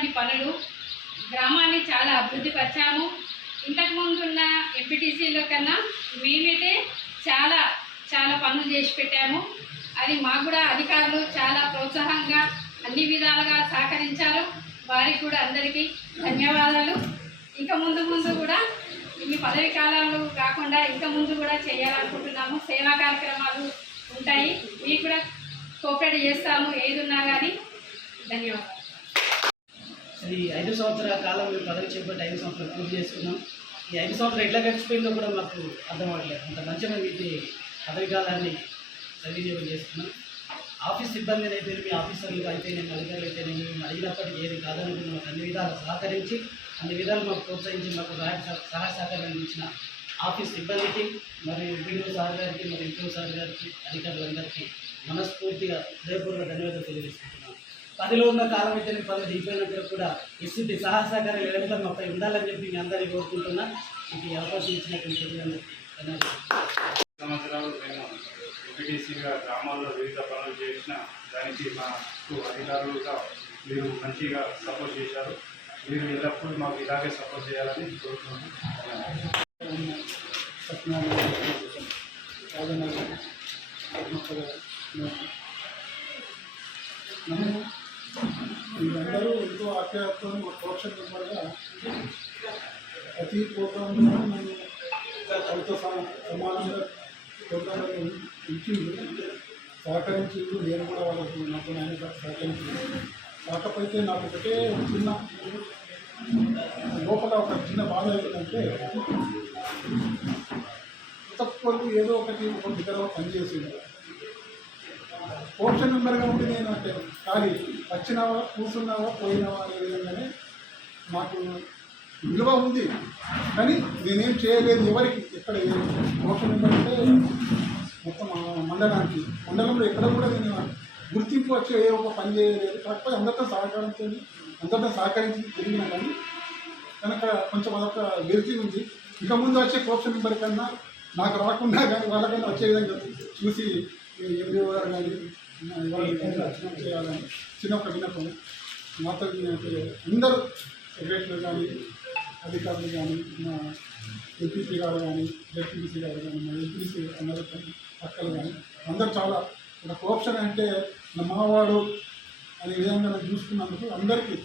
ఇలాంటి పనులు గ్రామాన్ని చాలా అభివృద్ధి పరిచాము. ఇంతకుముందున్న ఎంపీటీసీలో ఉన్న కన్నా మేమైతే చాలా చాలా పనులు చేసి పెట్టాము. అది మాకు కూడా అధికారులు చాలా ప్రోత్సాహంగా అన్ని విధాలుగా సహకరించారు. వారికి కూడా అందరికీ ధన్యవాదాలు. ఇంకా ముందు ముందు కూడా ఈ పదవి కాలాలు కాకుండా ఇంకా ముందు కూడా చేయాలనుకుంటున్నాము. సేవా కార్యక్రమాలు ఉంటాయి. మీకు కూడా కోఆపరేట్ చేస్తాము. ఏది ఉన్నా కానీ ధన్యవాదాలు. ఈ ఐదు సంవత్సరాల కాలం మేము పదవి చేపట్టి ఐదు సంవత్సరాలు పూర్తి చేసుకున్నాం. ఈ ఐదు సంవత్సరాలు ఎట్లా గడిచిపోయిందో కూడా మాకు అర్థం అవ్వట్లేదు. అంత మంచిగా మీకు పదవి కాలాన్ని సద్వినియోగం చేస్తున్నాం ఆఫీస్ సిబ్బంది అయితే మీ ఆఫీసర్లు అయితేనేమి అధికారులు అయితేనేమి మేము అడిగినప్పటికీ ఏది కాదనుకున్న మాకు అన్ని విధాలు సహకరించి అన్ని విధాలు మాకు ప్రోత్సహించి మాకు సహాయ సహాయ సహకారం ఇచ్చిన ఆఫీస్ సిబ్బందికి మరియు వీడియో సార్ గారికి మరి ఇంట్లో సార్ గారికి అధికారులందరికీ మనస్ఫూర్తిగా హృదయపూర్వక ధన్యవాదాలు తెలియజేస్తున్నాను పదిలో ఉన్న కాలం అయితే నేను పనులు దిగిపోయినప్పుడు కూడా ఇస్తుంది సహాయ సహకారం నిరంతరం మాపై ఉండాలని చెప్పి మీ అందరికీ కోరుకుంటున్నా. మీకు ఈ అవకాశం ఇచ్చినటువంటి సంవత్సరాలు మేము ఎంపీటీసీగా గ్రామాల్లో వివిధ పనులు చేసిన దానికి మాకు అధికారులుగా మీరు మంచిగా సపోర్ట్ చేశారు. మీరు ఎల్లప్పుడూ మాకు ఇలాగే సపోర్ట్ చేయాలని కోరుతున్నాను ఎంతో ఆప్యాయతతో మా ప్రోక్షణ మెంబర్గా ప్రతి ప్రోగ్రాంలో నేను వాళ్ళతో సమానంగా ప్రోగ్రాంలో ఇచ్చి సహకరించి నేను కూడా వాళ్ళకు నాకు నాయన సహకరించి కాకపోతే నాకు ఒకటే చిన్న లోపల ఒక చిన్న బాధ ఏంటంటే ఒక్కొక్కరు ఏదో ఒకటి ఒక దగ్గర పనిచేసింది ఓప్షన్ మెంబర్గా ఉండి నేను అంటే ఖాళీ వచ్చినావా కూర్చున్నావా పోయినావా అనే విధంగానే మాకు విలువ ఉంది. కానీ నేనేం చేయలేదు ఎవరికి ఎక్కడ ఓప్షన్ మెంబర్ అంటే మొత్తం మండలానికి మండలంలో ఎక్కడ కూడా నేను గుర్తింపు వచ్చే ఏ ఒక పని చేయలేదు. కాకపోతే అందరితో సహకారంతో అందరితో సహకరించి తిరిగినా కానీ కనుక కొంచెం అదొక వెలితి ఉంది. ఇక ముందు వచ్చే కోప్షన్ మెంబర్ కన్నా నాకు రాకుండా కానీ వాళ్ళకైనా వచ్చే విధంగా చూసి ఎంబీఓ గారు కానీ వాళ్ళకి చేయాలని చిన్న ఒక విన్నపం మాతో అంటే అందరూ సెక్రటరీలు కానీ అధికారులు కానీ మా ఎంపీసీ గారు కానీ జెడ్పీసీ గారు కానీ మా ఎంపీసీ అందరూ పక్కలు కానీ అందరూ చాలా ఒక కోప్షన్ అంటే మావాడు అనే విధంగా చూసుకున్నందుకు అందరికీ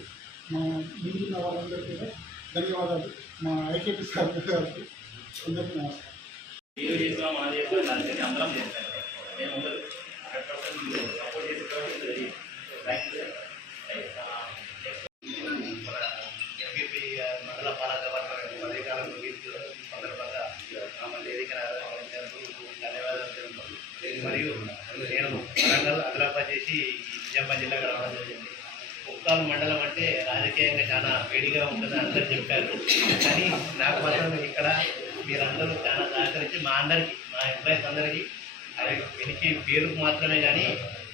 మా ముందున్న వాళ్ళందరికీ కూడా ధన్యవాదాలు మా ఐకేపీ సార్ గారికి అందరికీ నమస్కారం. అందరం మరియు నేను వరంగల్ అదిలాబాద్ చేసి నిజామాబాద్ జిల్లాకు రావడం జరిగింది ఉక్కాలు మండలం అంటే రాజకీయంగా చాలా వేడిగా ఉంటుందని అందరూ చెప్పారు కానీ నాకు మాత్రం ఇక్కడ మీరందరూ చాలా సహకరించి మా అందరికీ మా ఎంప్లాయీస్ అందరికీ అవి వెనికి పేరుకు మాత్రమే కానీ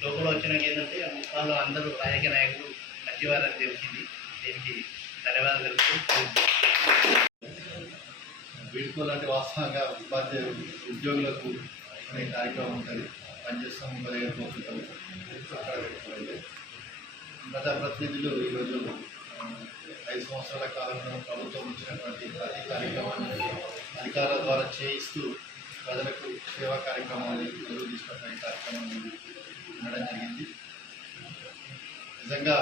లోపల వచ్చినాక ఏంటంటే ముఖాల్లో అందరూ రాజకీయ నాయకులు మంచివారని తెలిసింది. దీనికి ధన్యవాదాలు తెలుపుతూ లాంటి వాస్తవంగా ఉపాధ్యాయులు ఉద్యోగులకు అనే కార్యక్రమం ఉంటుంది పనిచేస్తాం పదిహేను పోతుంటాం ప్రజాప్రతినిధులు ఈరోజు ఐదు సంవత్సరాల కాలంలో ప్రభుత్వం ఇచ్చినటువంటి ప్రతి కార్యక్రమాన్ని అధికారుల ద్వారా చేయిస్తూ ప్రజలకు సేవా కార్యక్రమాన్ని నిర్వహిస్తున్నటువంటి కార్యక్రమం ఉండడం జరిగింది. నిజంగా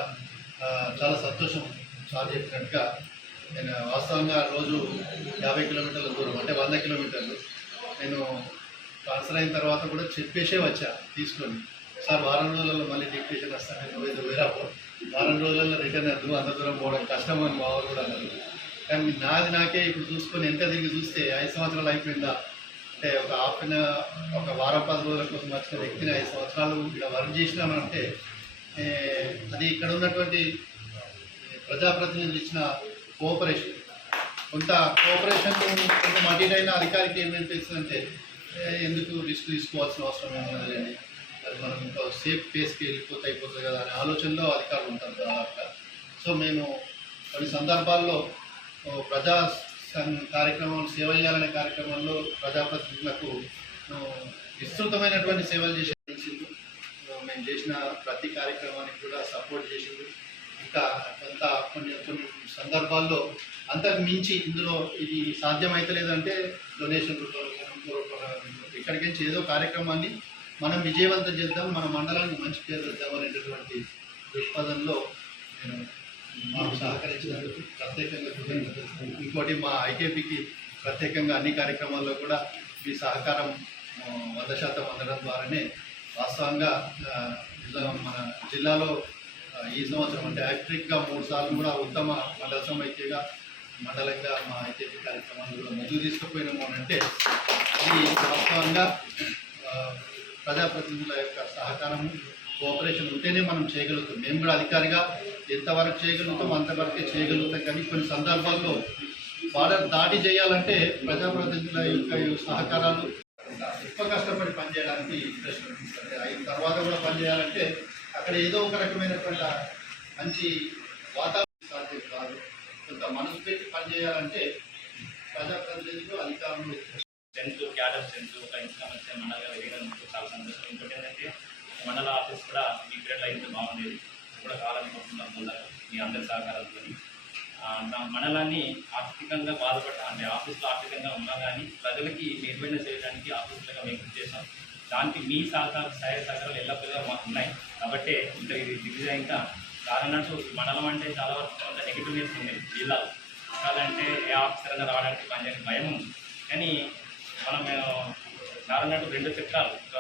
చాలా సంతోషం సార్ చెప్పినట్టుగా నేను వాస్తవంగా రోజు యాభై కిలోమీటర్ల దూరం అంటే వంద కిలోమీటర్లు నేను ట్రాన్స్ఫర్ అయిన తర్వాత కూడా చెప్పేసే వచ్చా తీసుకొని. సార్ వారం రోజులలో మళ్ళీ డిక్టేషన్ వస్తాను నేను ఏదో వేరాపో వారం రోజులలో రిటర్న్ అద్దు అంత దూరం పోవడం కష్టం అని మా వాళ్ళు కూడా అన్నారు. కానీ నాది నాకే ఇప్పుడు చూసుకొని ఎంత తిరిగి చూస్తే ఐదు సంవత్సరాలు అయిపోయిందా? అంటే ఒక హాఫ్ అన్ ఒక వారం పది రోజుల కోసం వచ్చిన వ్యక్తిని ఐదు సంవత్సరాలు ఇక్కడ వర్క్ చేసినామంటే అది ఇక్కడ ఉన్నటువంటి ప్రజాప్రతినిధులు ఇచ్చిన కోఆపరేషన్. కొంత కోఆపరేషన్ కొంత మటీరైన అధికారికి ఏం అనిపిస్తుందంటే ఎందుకు రిస్క్ తీసుకోవాల్సిన అవసరం ఏమన్నది అని. అది మనం ఇంకా సేఫ్ ప్లేస్కి వెళ్ళిపోతే అయిపోతుంది కదా అనే ఆలోచనలో అధికారులు ఉంటారు అక్కడ. సో మేము కొన్ని సందర్భాల్లో ప్రజా కార్యక్రమం సేవ చేయాలనే కార్యక్రమంలో ప్రజాప్రతినిధులకు విస్తృతమైనటువంటి సేవలు చేసి మేము చేసిన ప్రతి కార్యక్రమానికి కూడా సపోర్ట్ చేసింది ఇంకా కొంత కొన్ని కొన్ని సందర్భాల్లో అంతకు మించి ఇందులో ఇది సాధ్యమైతలేదంటే డొనేషన్ ఇక్కడికి ఏదో కార్యక్రమాన్ని మనం విజయవంతం చేద్దాం మన మండలానికి మంచి పేరు తెద్దాం అనేటటువంటి దృక్పథంలో నేను మాకు సహకరించినందుకు ప్రత్యేకంగా కృతజ్ఞతలు ఇంకోటి మా ఐకేపీకి ప్రత్యేకంగా అన్ని కార్యక్రమాల్లో కూడా మీ సహకారం వంద శాతం అందడం ద్వారానే వాస్తవంగా మన జిల్లాలో ఈ సంవత్సరం అంటే యాక్ట్రిక్గా మూడు సార్లు కూడా ఉత్తమ మండల సమైక్యగా మండలంగా మా ఐకేపీ కార్యక్రమాలు కూడా ముందుకు తీసుకుపోయినాము అని అంటే ఇది వాస్తవంగా ప్రజాప్రతినిధుల యొక్క సహకారం కోఆపరేషన్ ఉంటేనే మనం చేయగలుగుతాం. మేము కూడా అధికారిగా ఎంతవరకు చేయగలుగుతాం అంతవరకే చేయగలుగుతాం. కానీ కొన్ని సందర్భాల్లో బార్డర్ దాడి చేయాలంటే ప్రజాప్రతినిధుల యొక్క సహకారాలు ఎక్కువ కష్టపడి పనిచేయడానికి ఇంట్రెస్ట్ అయిన తర్వాత కూడా పనిచేయాలంటే అక్కడ ఏదో ఒక రకమైనటువంటి మంచి వాతావరణం సాధ్యం కాదు. కొంత మనసు పెట్టి పనిచేయాలంటే ప్రజాప్రతినిధులు అధికారులు సెన్స్ క్యాడర్ సెన్స్ ఒక ఇన్కమ్ మండలంగా వేయడానికి చాలా సంతోషం. ఇంకోటి ఏంటంటే మండల ఆఫీస్ కూడా మీ పీరియడ్లో అయితే బాగుండేది. కూడా కాలాన్ని కొట్టుకుంటాం మీ అందరి సహకారంతో నా మండలాన్ని ఆర్థికంగా బాధపడ్డ అంటే ఆఫీస్లో ఆర్థికంగా ఉన్నా కానీ ప్రజలకి నిర్వహణ చేయడానికి ఆఫీసులుగా మేము చేసాం దానికి మీ సహకారం సహాయ సహకారాలు ఎల్లప్పుడూ మాకు ఉన్నాయి. కాబట్టి ఇంకా ఇది దిగ్విజయం ఇంకా కారణంటూ మండలం అంటే చాలా వరకు కొంత నెగిటివ్నెస్ ఉంది జిల్లాలో. కాదంటే ఏ ఆఫీసర్ అయినా రావడానికి పనిచేయడానికి భయం ఉంది కానీ మనం కారణంటూ రెండు చక్రాలు ఒక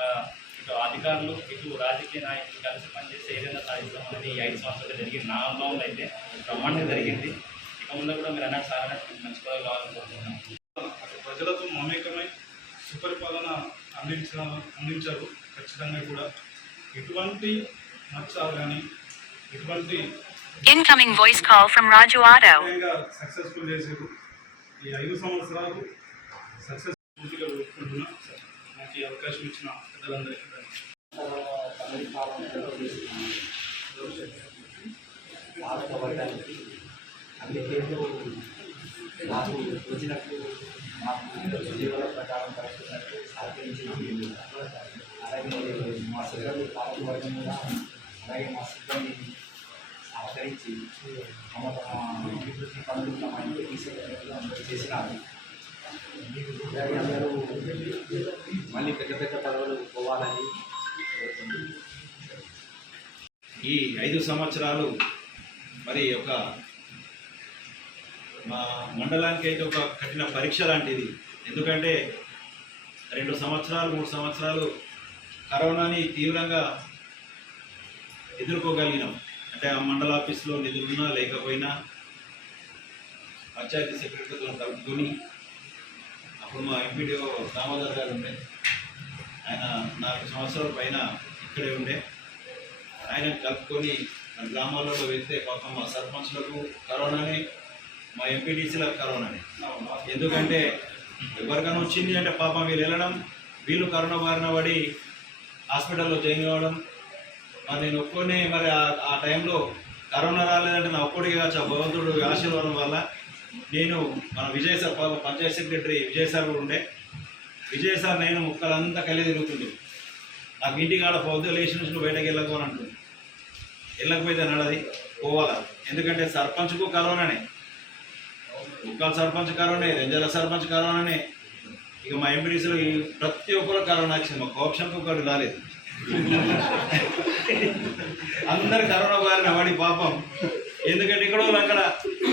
ఇటు అధికారులు ఇటు రాజకీయ నాయకులు కలిసి పనిచేస్తే ఏదైనా సాధిస్తాం అనేది ఈ ఐదు సంవత్సరాలు జరిగింది. నా అనుభవంలో అయితే బ్రహ్మాండంగా జరిగింది. ఇక ముందు కూడా మీరు అన్నట్టు సార్ మంచి పదవి కావాలని కోరుకుంటున్నాం ప్రజలతో మమేకమై సుపరిపాలన అందించ అందించారు ఖచ్చితంగా కూడా. ఎటువంటి మచ్చ కానీ ఎటువంటి voice call from Raju Auto. విధంగా సక్సెస్ఫుల్ చేశారు ఈ ఐదు సంవత్సరాలు సక్సెస్ పూర్తిగా నాకు ఈ అవకాశం ఇచ్చిన పెద్దలందరికీ. భారత వర్గానికి అన్ని పేర్లు నాకు వచ్చినప్పుడు నాకు జీవన ప్రకారం పరిస్థితులకు సహకరించేది అలాగే మా సిబ్బంది పాలక వర్గం కూడా అలాగే మా సిబ్బంది సహకరించి తమ తమ అభివృద్ధి పనులు తమ ఇంటికి తీసుకెళ్ళినట్లు అందరూ చేసినారు అందరూ మళ్ళీ పెద్ద పెద్ద పదవులు పోవాలని ఈ ఐదు సంవత్సరాలు మరి ఒక మా మండలానికి అయితే ఒక కఠిన పరీక్ష లాంటిది. ఎందుకంటే రెండు సంవత్సరాలు మూడు సంవత్సరాలు కరోనాని తీవ్రంగా ఎదుర్కోగలిగినాం. అంటే ఆ మండల ఆఫీస్లో నిధులున్నా లేకపోయినా పంచాయతీ సెక్రటరీతో కలుపుకొని అప్పుడు మా ఎంపీడీఓ దామోదర్ గారు ఉండే. ఆయన నాలుగు సంవత్సరాల పైన ఇక్కడే ఉండే. ఆయన కలుపుకొని మన గ్రామాలలో వెళ్తే పాపం మా సర్పంచ్లకు కరోనాని మా ఎంపీటీసీలకు కరోనాని. ఎందుకంటే ఎవరికైనా వచ్చింది అంటే పాపం వీళ్ళు వెళ్ళడం వీళ్ళు కరోనా బారిన పడి హాస్పిటల్లో జాయిన్ కావడం. మరి నేను ఒక్కనే మరి ఆ- ఆ టైంలో కరోనా రాలేదంటే నా ఒక్కడికి కావచ్చు ఆ భగవంతుడు ఆశీర్వాదం వల్ల నేను మన విజయ్ సార్ పాప పంచాయత్ సెక్రటరీ విజయ్ సార్ కూడా ఉండే. విజయ్ సార్ నేను ముక్కలంతా కలిసి తిరుగుతుంది నాకు ఇంటికాడ ఆడ పొద్దు లేచి నుంచి నువ్వు బయటకు వెళ్ళకు అని అంటుంది వెళ్ళకపోతే నడది పోవాలా? ఎందుకంటే సర్పంచ్కు కరోనానే ముక్కల సర్పంచ్ కరోనా రెంజల సర్పంచ్ కరోనానే ఇక మా ఎంపీడీసీలో ఈ ప్రతి ఒక్కరు కరోనా వచ్చింది మా కోపంకి ఒకటి రాలేదు. అందరు కరోనా బారిన వాడి పాపం. ఎందుకంటే ఇక్కడ అక్కడ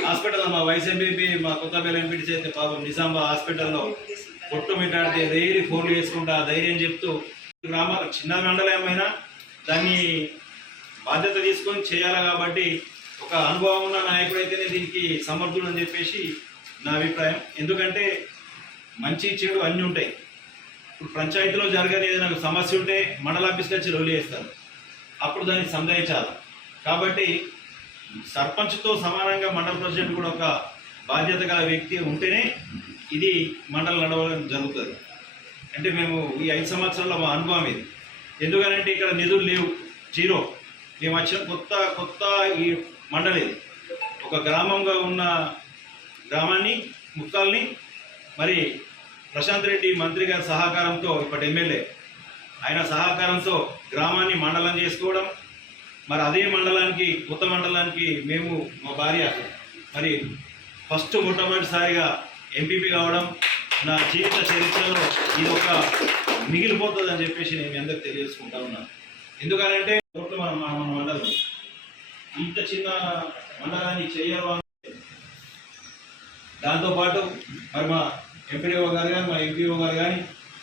హాస్పిటల్లో మా వైస్ ఎంపీపీ మా కొత్తపేల ఎంపీటీ చేస్తే పాపం నిజామాబాద్ హాస్పిటల్లో పొట్టు కొట్టుమిట్టాడితే డైలీ ఫోన్లు చేసుకుంటా ధైర్యం చెప్తూ గ్రామాలు చిన్న మండలమైనా దాన్ని బాధ్యత తీసుకొని చేయాలి కాబట్టి ఒక అనుభవం ఉన్న నాయకుడైతేనే దీనికి సమర్థుడు అని చెప్పేసి నా అభిప్రాయం. ఎందుకంటే మంచి చెడు అన్నీ ఉంటాయి. ఇప్పుడు పంచాయతీలో జరగని ఏదైనా ఒక సమస్య ఉంటే మండల ఆఫీస్కి వచ్చి రొలి వేస్తారు. అప్పుడు దాన్ని సందేహించాలి కాబట్టి సర్పంచ్తో సమానంగా మండల ప్రెసిడెంట్ కూడా ఒక బాధ్యత గల వ్యక్తి ఉంటేనే ఇది మండలం నడవడం జరుగుతుంది. అంటే మేము ఈ ఐదు సంవత్సరాల మా అనుభవం ఇది. ఎందుకనంటే ఇక్కడ నిధులు లేవు. జీరో. మేము వచ్చిన కొత్త కొత్త ఈ మండలి ఒక గ్రామంగా ఉన్న గ్రామాన్ని ముక్కల్ని మరి ప్రశాంత్ రెడ్డి మంత్రి గారి సహకారంతో ఇప్పటి ఎమ్మెల్యే ఆయన సహకారంతో గ్రామాన్ని మండలం చేసుకోవడం మరి అదే మండలానికి కొత్త మండలానికి మేము మా భార్య మరి ఫస్ట్ మొట్టమొదటిసారిగా ఎంపీపీ కావడం నా జీవిత చరిత్రలో ఇది ఒక మిగిలిపోతుందని చెప్పేసి నేను మీ అందరికి తెలియజేసుకుంటా ఉన్నాను. ఎందుకనంటే ఓట్లు మన మన మండలం. ఇంత చిన్న మండలాన్ని చేయరు దాంతోపాటు మరి మా ఎంపీడీఓ గారు కానీ మా ఎంపీఓ గారు కానీ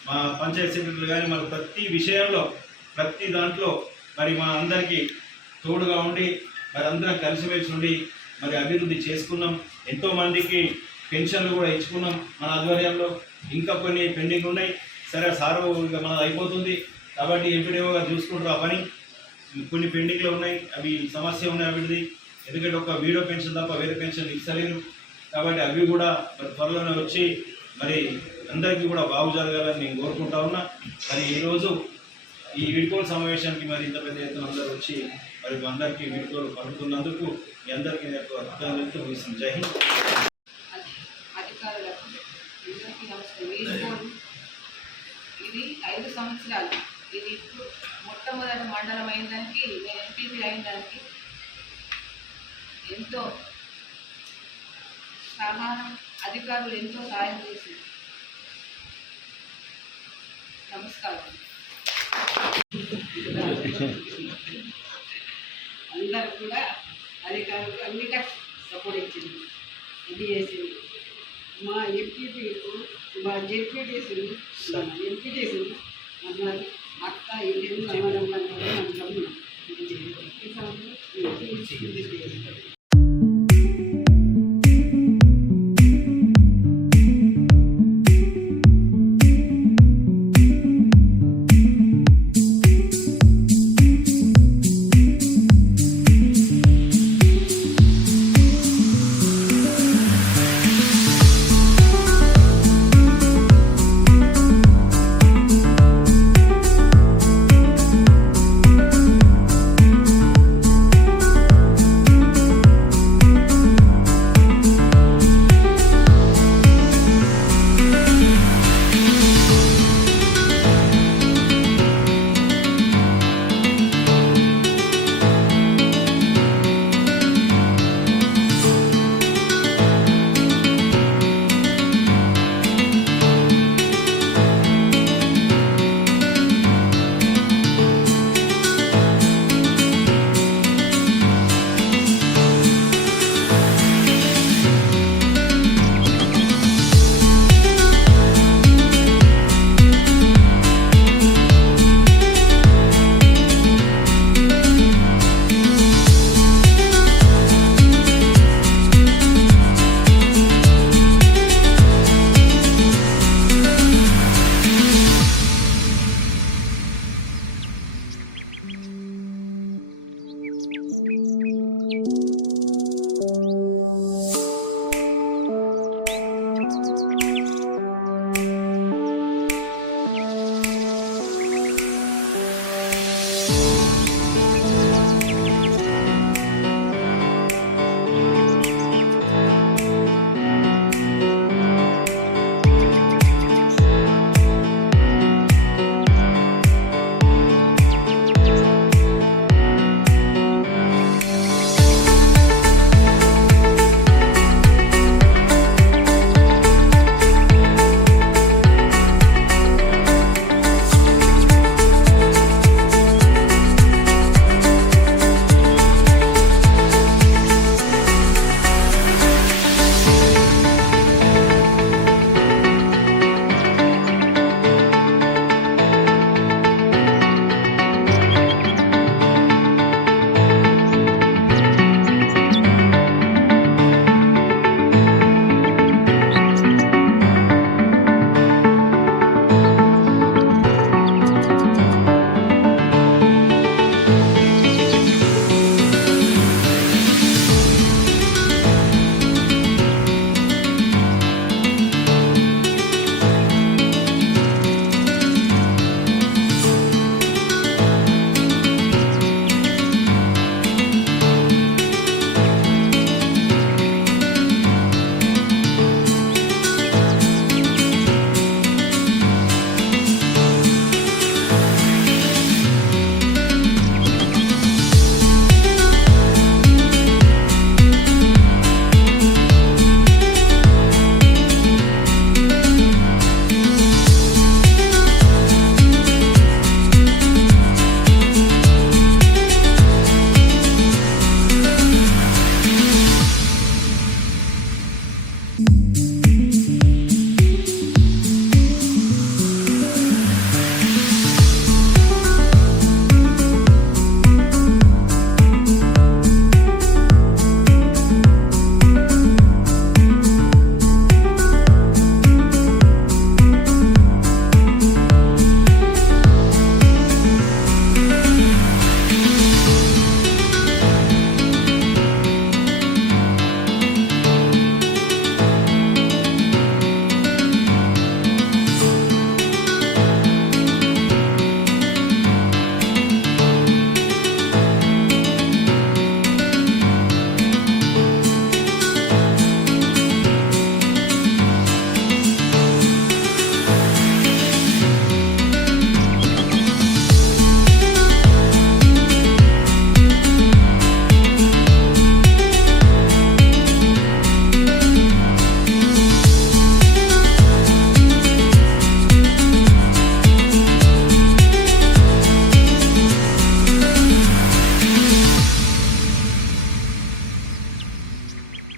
మా పంచాయత్ సెక్రటరీ కానీ మరి ప్రతి విషయంలో ప్రతి దాంట్లో మరి మా అందరికీ తోడుగా ఉండి మరి అందరం కలిసిమెలిసి ఉండి మరి అభివృద్ధి చేసుకున్నాం. ఎంతో మందికి పెన్షన్లు కూడా ఇచ్చుకున్నాం మన ఆధ్వర్యంలో. ఇంకా కొన్ని పెండింగ్ ఉన్నాయి. సరే సార్ ఇక మనది అయిపోతుంది. కాబట్టి ఎంపీడీఓ చూసుకుంటారు ఆ పని. కొన్ని పెండింగ్లు ఉన్నాయి అవి సమస్య ఉన్నాయి అవిటిది ఎందుకంటే ఒక వీడియో పెన్షన్ తప్ప వేరే పెన్షన్ ఇస్తలేరు కాబట్టి అవి కూడా మరి త్వరలోనే వచ్చి మరి అందరికీ కూడా బాగు జరగాలని నేను కోరుకుంటా ఉన్నా. మరి ఈరోజు ఈ వీడ్కోలు సమావేశానికి మరి ఇంత పెద్ద ఎత్తున అందరూ వచ్చి మరి అందరికీ వీడ్కోలు పండుతున్నందుకు మీ అందరికీ నేను అర్థం ముగిస్తుంది జై హింద్. ఇది ఐదు సంవత్సరాలు. ఇది ఇప్పుడు మొట్టమొదటి మండలం అయిన దానికి నేను ఎంపీపీ అయిన దానికి ఎంతో సమానం అధికారులు ఎంతో సాయం చేసింది నమస్కారం. అందరు కూడా అధికారులు అన్నిట సపోర్ట్ ఇచ్చింది. ఇది చేసింది మా ఎంపీపీ మా జెడ్పీటీసీలు ఎంపీటీసీలు అన్నారు. అక్క ఇది మనం మనం